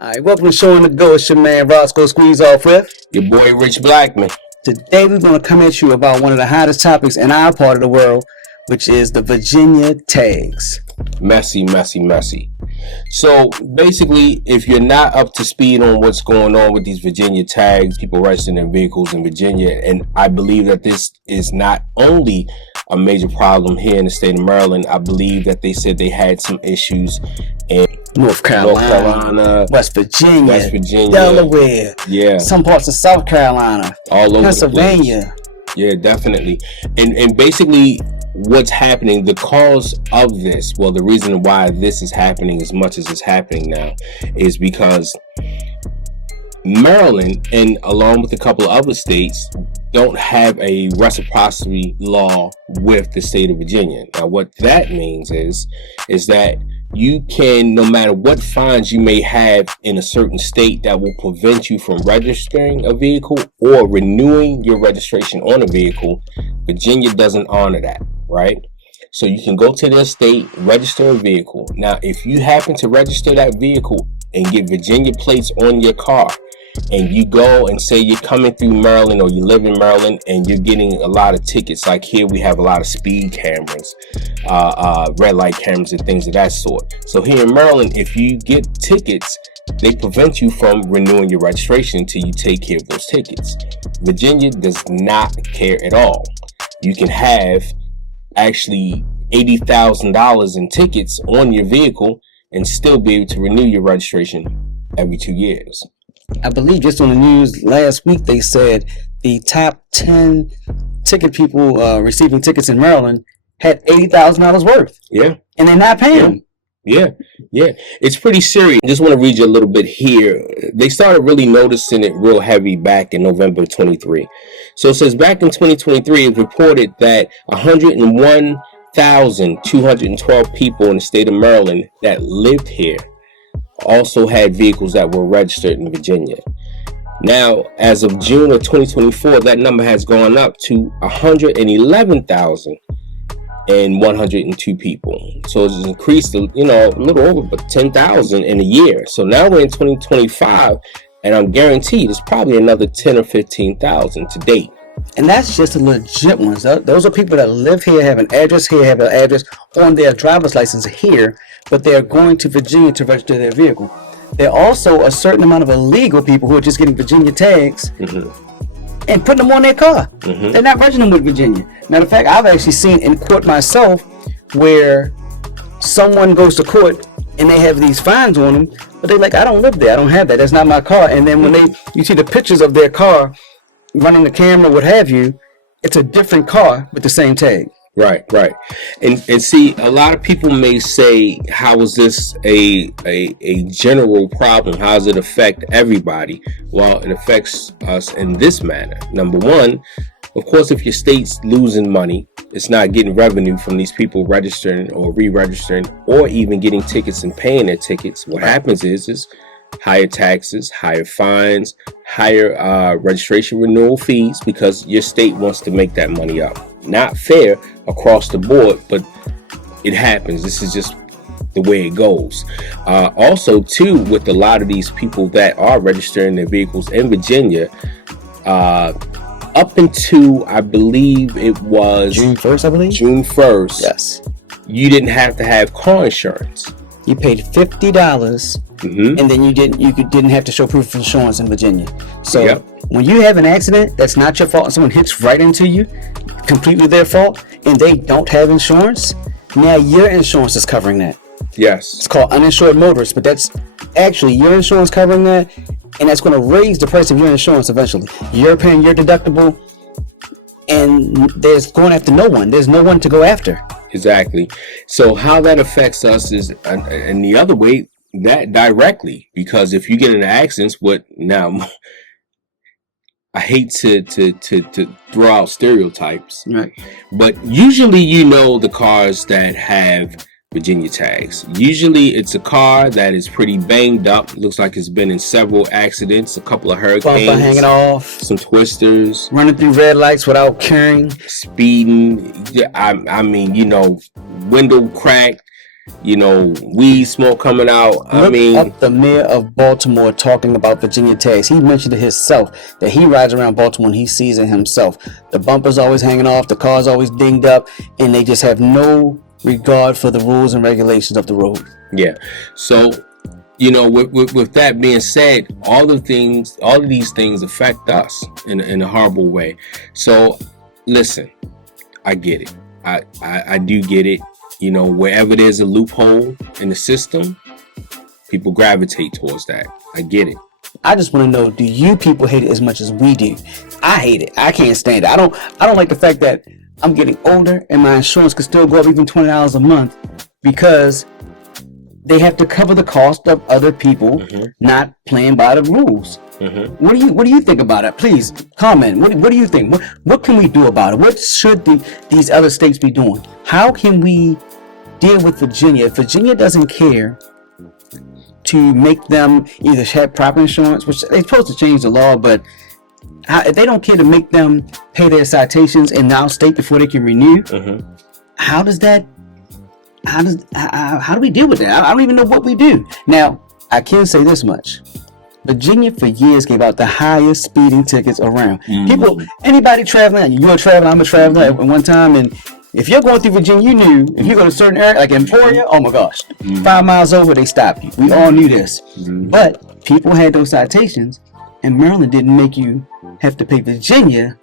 All right, welcome to Showing the Go. It's your man Roscoe Squeeze Off with your boy Rich Blackman. Today we're going to come at you about one of the hottest topics in our part of the world, which is the Virginia tags. Messy. So basically, if you're not up to speed on what's going on with these Virginia tags, people registering their vehicles in Virginia, and I believe that this is not only a major problem here in the state of Maryland. I believe that they said they had some issues in North Carolina, West Virginia, Delaware, some parts of South Carolina, all over Pennsylvania. Yeah, definitely. And basically what's happening, the cause of this, well, the reason why this is happening as much as it's happening now is because Maryland, and along with a couple of other states, don't have a reciprocity law with the state of Virginia. Now, what that means is that you can, no matter what fines you may have in a certain state that will prevent you from registering a vehicle or renewing your registration on a vehicle, Virginia doesn't honor that, right? So you can go to their state, register a vehicle. Now, if you happen to register that vehicle and get Virginia plates on your car, and you go and say you're coming through Maryland or you live in Maryland and you're getting a lot of tickets, like here we have a lot of speed cameras, red light cameras and things of that sort. So here in Maryland, if you get tickets, they prevent you from renewing your registration until you take care of those tickets. Virginia does not care at all. You can have actually $80,000 in tickets on your vehicle and still be able to renew your registration every 2 years. I believe just on the news last week, they said the top 10 ticket people receiving tickets in Maryland had $80,000 worth. Yeah. And they're not paying. Yeah. It's pretty serious. I just want to read you a little bit here. They started really noticing it real heavy back in November 23. So it says back in 2023, it reported that 101,212 people in the state of Maryland that lived here also had vehicles that were registered in Virginia. Now, as of June of 2024, that number has gone up to 111,102 people. So it's increased, a little over 10,000 in a year. So now we're in 2025, and I'm guaranteed it's probably another 10 or 15,000 to date. And that's just the legit ones. Those are people that live here, have an address here, have an address on their driver's license here, but they're going to Virginia to register their vehicle. There are also a certain amount of illegal people who are just getting Virginia tags and putting them on their car. They're not registering with Virginia. Matter of fact, I've actually seen in court myself where someone goes to court and they have these fines on them, but they're like, I don't live there, I don't have that, that's not my car. And then when you see the pictures of their car running the camera, what have you, it's a different car with the same tag. Right. And see, a lot of people may say, how is this a general problem? How does it affect everybody? Well, it affects us in this manner. Number one, of course, if your state's losing money, it's not getting revenue from these people registering or re-registering or even getting tickets and paying their tickets. What happens is higher taxes, higher fines, higher registration renewal fees, because your state wants to make that money up. Not fair across the board, but it happens. This is just the way it goes. Also, too, with a lot of these people that are registering their vehicles in Virginia, up until, I believe it was June 1st, I believe? June 1st. Yes. You didn't have to have car insurance. You paid $50, and then you didn't have to show proof of insurance in Virginia. So when you have an accident that's not your fault and someone hits right into you, completely their fault, and they don't have insurance, now your insurance is covering that. Yes. It's called uninsured motorist, but that's actually your insurance covering that, and that's going to raise the price of your insurance eventually. You're paying your deductible, and there's going after no one. There's no one to go after. Exactly. So how that affects us is, and the other way, that directly, because if you get in an accident, I hate to throw out stereotypes, right? But usually, the cars that have Virginia tags. Usually, it's a car that is pretty banged up. Looks like it's been in several accidents, a couple of hurricanes, bumper hanging off, some twisters, running through red lights without caring, speeding. I mean, window cracked. weed smoke coming out. Look up the mayor of Baltimore talking about Virginia tags. He mentioned it himself that he rides around Baltimore and he sees it himself. The bumper's always hanging off, the car's always dinged up, and they just have no regard for the rules and regulations of the road. Yeah. So, with that being said, all of these things affect us in a horrible way. So, listen, I get it. I do get it. Wherever there's a loophole in the system, people gravitate towards that. I get it. I just want to know, do you people hate it as much as we do? I hate it. I can't stand it. I don't like the fact that I'm getting older and my insurance could still go up even $20 a month because they have to cover the cost of other people not playing by the rules. What do you think about it? Please comment. What do you think? What can we do about it? What should these other states be doing? How can we deal with Virginia? If Virginia doesn't care to make them either have proper insurance, which they're supposed to change the law, but if they don't care to make them pay their citations in our state before they can renew, how do we deal with that? I don't even know what we do. Now, I can say this much. Virginia for years gave out the highest speeding tickets around. People, anybody traveling, you're a traveler, I'm a traveler at one time, and if you're going through Virginia, you knew if you go to a certain area, like Emporia, oh my gosh, 5 miles over, they stop you. We all knew this. But people had those citations, and Maryland didn't make you have to pay Virginia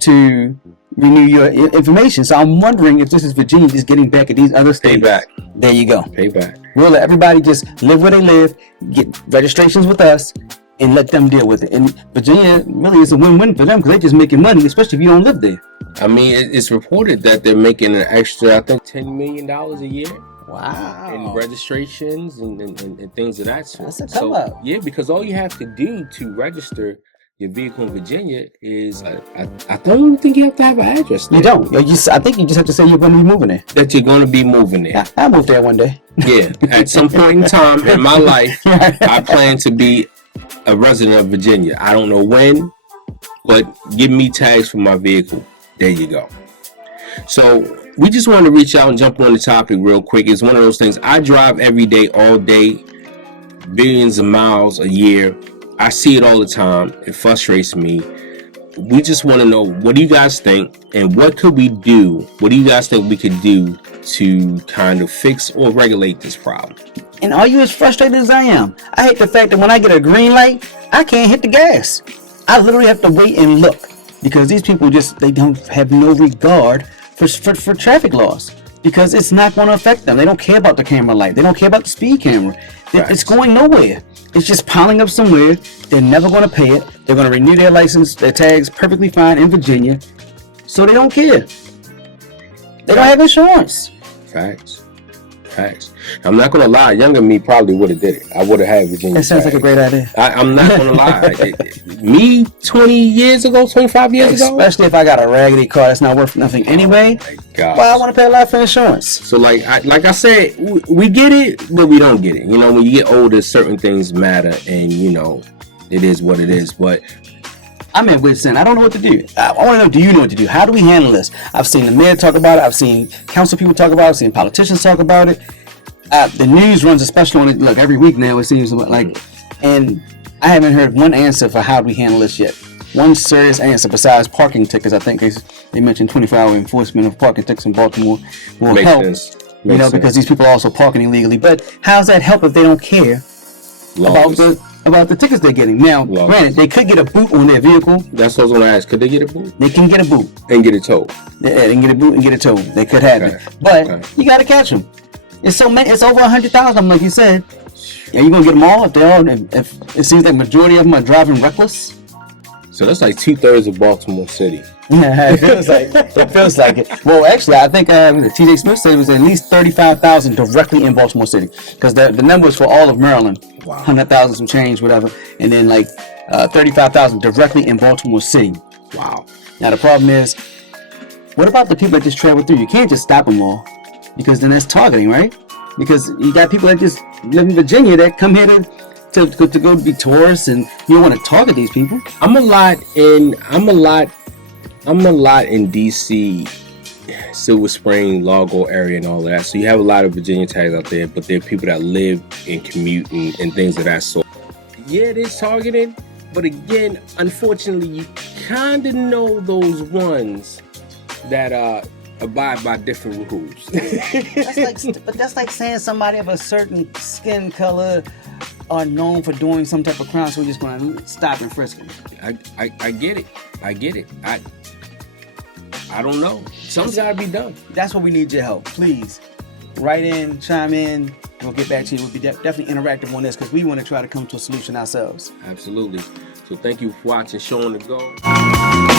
to renew your information. So I'm wondering if this is Virginia just getting back at these other states. Payback. There you go. Payback. We'll let everybody just live where they live, get registrations with us, and let them deal with it. And Virginia really is a win-win for them because they're just making money, especially if you don't live there. I mean, it's reported that they're making an extra, I think, $10 million a year. Wow. In registrations and things of that sort. That's a come up. Yeah, because all you have to do to register your vehicle in Virginia is, I don't think you have to have an address there. You don't. I think you just have to say you're going to be moving there. That you're going to be moving there. I'll move there one day. Yeah. At some point in time in my life, I plan to be a resident of Virginia. I don't know when, but give me tags for my vehicle. There you go. So we just wanted to reach out and jump on the topic real quick. It's one of those things. I drive every day, all day, billions of miles a year. I see it all the time. It frustrates me. We just want to know, what do you guys think, and what could we do? What do you guys think we could do to kind of fix or regulate this problem? And are you as frustrated as I am? I hate the fact that when I get a green light, I can't hit the gas. I literally have to wait and look because these people they don't have no regard for traffic laws because it's not going to affect them. They don't care about the camera light. They don't care about the speed camera. It's going nowhere. It's just piling up somewhere. They're never going to pay it. They're going to renew their license, their tags perfectly fine in Virginia. So they don't care. They don't have insurance. Facts. I'm not going to lie. Younger me probably would have did it. I would have had Virginia. That sounds like a great idea. I'm not going to lie. Me 20 years ago, 25 years ago. Especially if I got a raggedy car that's not worth nothing anyway. Well, I want to pay a lot for insurance. So like I said, we get it, but we don't get it. When you get older, certain things matter, and it is what it is. But I'm in wit's end. I don't know what to do. I want to know, do you know what to do? How do we handle this? I've seen the mayor talk about it. I've seen council people talk about it. I've seen politicians talk about it. The news runs a special on it. Look, every week now it seems like, and I haven't heard one answer for how we handle this yet. One serious answer besides parking tickets. I think they mentioned 24-hour enforcement of parking tickets in Baltimore will help. Because these people are also parking illegally. But how's that help if they don't care about the tickets they're getting? Now, granted, they could get a boot on their vehicle. That's what I was going to ask. Could they get a boot? They can get a boot and get it towed. Yeah, they can get a boot and get it towed. They could have it, but you got to catch them. It's so many. It's over 100,000, like you said. Are you gonna get them all? If it seems like majority of them are driving reckless. So that's like 2/3 of Baltimore City. Yeah, it feels like it. Well, actually, I think T.J. Smith said it was at least 35,000 directly in Baltimore City, because the numbers for all of Maryland, 100,000 some change, whatever, and then 35,000 directly in Baltimore City. Wow. Now the problem is, what about the people that just travel through? You can't just stop them all, because then that's targeting, right? Because you got people that just live in Virginia that come here to go be tourists, and you don't want to target these people. I'm a lot in DC Silver Spring, Largo area, and all of that. So you have a lot of Virginia tags out there, but there are people that live and commute and things of that sort. Yeah, it is targeted, but again, unfortunately, you kind of know those ones that abide by different rules. That's like saying somebody of a certain skin color are known for doing some type of crime, so we're just going to stop and frisk them. I get it. I don't know. Something's got to be done. That's what we need your help. Please, write in, chime in. We'll get back to you. We'll be definitely interactive on this because we want to try to come to a solution ourselves. Absolutely. So thank you for watching Showing the Go.